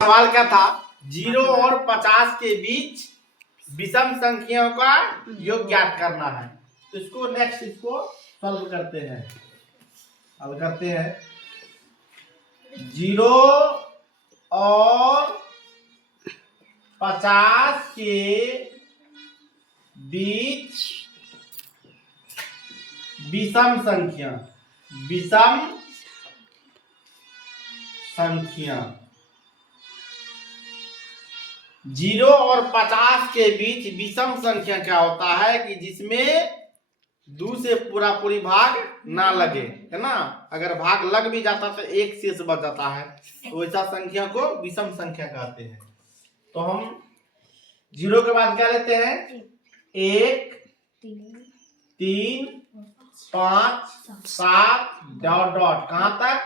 सवाल क्या था, 0 और 50 के बीच विषम संख्याओं का योग ज्ञात करना है। तो इसको नेक्स्ट सॉल्व करते हैं। हल करते हैं 0 और 50 के बीच विषम संख्या 0 और 50 के बीच विषम संख्या क्या होता है कि जिसमें 2 से पूरी भाग ना लगे, है ना। अगर भाग लग भी जाता तो एक शेष बच जाता है, तो ऐसा संख्या को विषम संख्या कहते हैं। तो हम 0 के बाद क्या लेते हैं, 1 3 5 7 डॉट डॉट कहां तक,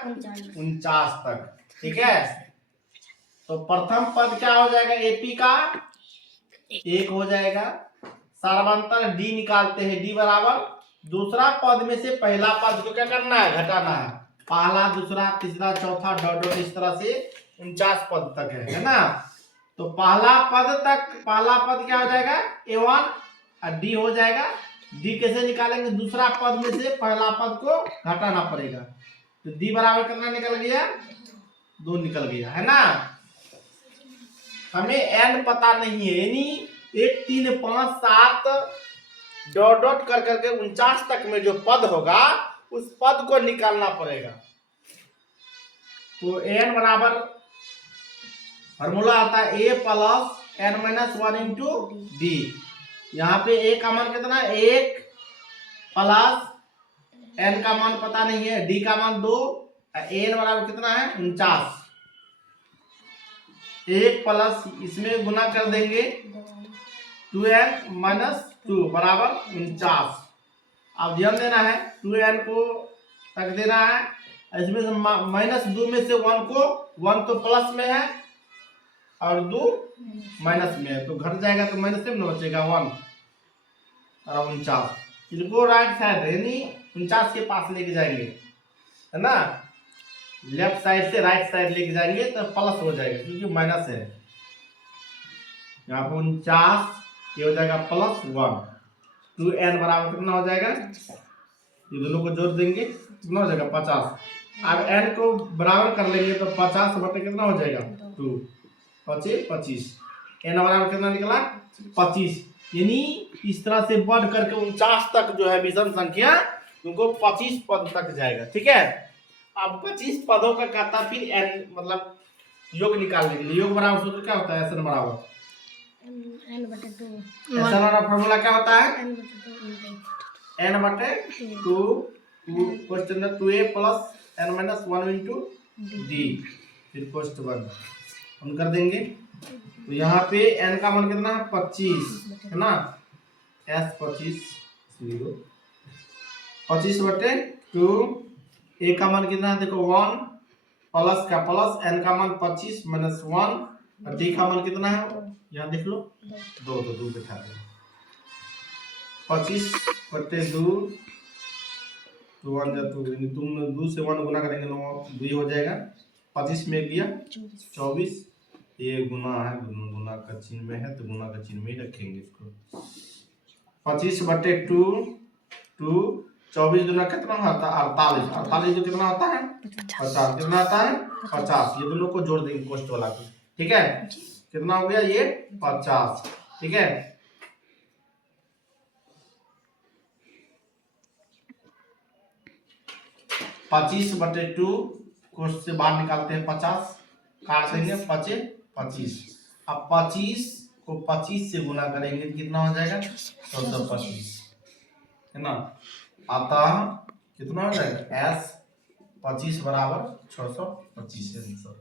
49 तक। ठीक है, तो प्रथम पद क्या हो जाएगा, एपी का 1 हो जाएगा। सार्वंतर डी निकालते हैं, डी बराबर दूसरा पद में से पहला पद को क्या करना है, घटाना है। पहला दूसरा तीसरा चौथा डॉट डॉट इस तरह से 49 पद तक है ना। तो पहला पद क्या हो जाएगा, A1 और डी हो जाएगा। डी कैसे निकालेंगे, दूसरा पद में से पहला पद को घटाना पड़ेगा। तो डी बराबर कितना निकल गया, 2 निकल गया, है ना। हमें एन पता नहीं है, यानी 1 3 5 7 डॉट डॉट कर करके 49 तक में जो पद होगा उस पद को निकालना पड़ेगा। तो एन बराबर फॉर्मूला आता है a plus n minus 1 into d. यहाँ पे ए का मान कितना है, 1 प्लस एन का मान पता नहीं है, डी का मान 2, एन बराबर कितना है 49। 1 प्लस इसमें गुना कर देंगे 2n माइनस 2 बराबर 49। अब ध्यान देना है 2n को रख देना है, इसमें से माइनस 2 में से 1 को 1 तो प्लस में है और 2 माइनस में है, तो घट जाएगा तो माइनस में बचेगा 1 और 49। इनको राइट साइड यानी 49 के पास लेके जाएंगे, है ना। लेफ्ट साइड से राइट साइड लेके जाएंगे तो प्लस हो जाएगा क्योंकि माइनस है। यहाँ पर 49 ये हो जाएगा प्लस 1। 2n बराबर कितना हो जाएगा, ये दोनों को जोड़ देंगे कितना हो जाएगा 50। अब n को बराबर कर लेंगे तो 50 बटे कितना हो जाएगा 2 25। n बराबर कितना निकला 25। यानी इस तरह से बढ़ करके 49 तक जो है विषम संख्या उनको 25 पद तक जाएगा। ठीक है, अब 25 पदों का कहता फिर n मतलब योग निकालने के लिए। योग बराबर सूत्र क्या होता है, n बराबर ऐसा वाला फॉर्मूला क्या होता है, n बटे 2 question 2a plus n minus 1 into D, फिर क्वेश्चन 1 हम कर देंगे। तो यहाँ पे n का मान कितना है 25, है ना। s 25 बटे 2, a का मान कितना है देखो 1 प्लस का प्लस n का मान 25 माइनस 1 और d का मान कितना है यहाँ देख लो 2 बैठा दो। 25 बटे 2 तो 1 जा 2, तुम 2 से 1 गुना करेंगे 2 हो जाएगा। 25 में दिया 24, ये गुना है, गुना का चिन्ह में है तो गुना का चिन्ह में ही रखेंगे इसको। 25 बटे 2 24 गुना कितना होता है 48, 48 जो कितना होता है 50, कितना आता है 50। ये दोनों को जोड़ देंगे कोष्ठ वाला को। ठीक है, कितना हो गया ये 50। ठीक है, पच्चीस बटे 2 कोष्ठ से बाहर निकालते हैं 50, काट देंगे 25। अब 25 को 25 से गुना करेंगे कितना हो जाएगा 625, है ना। अतः कितना हो जाएगा s 25 बराबर 625 आंसर।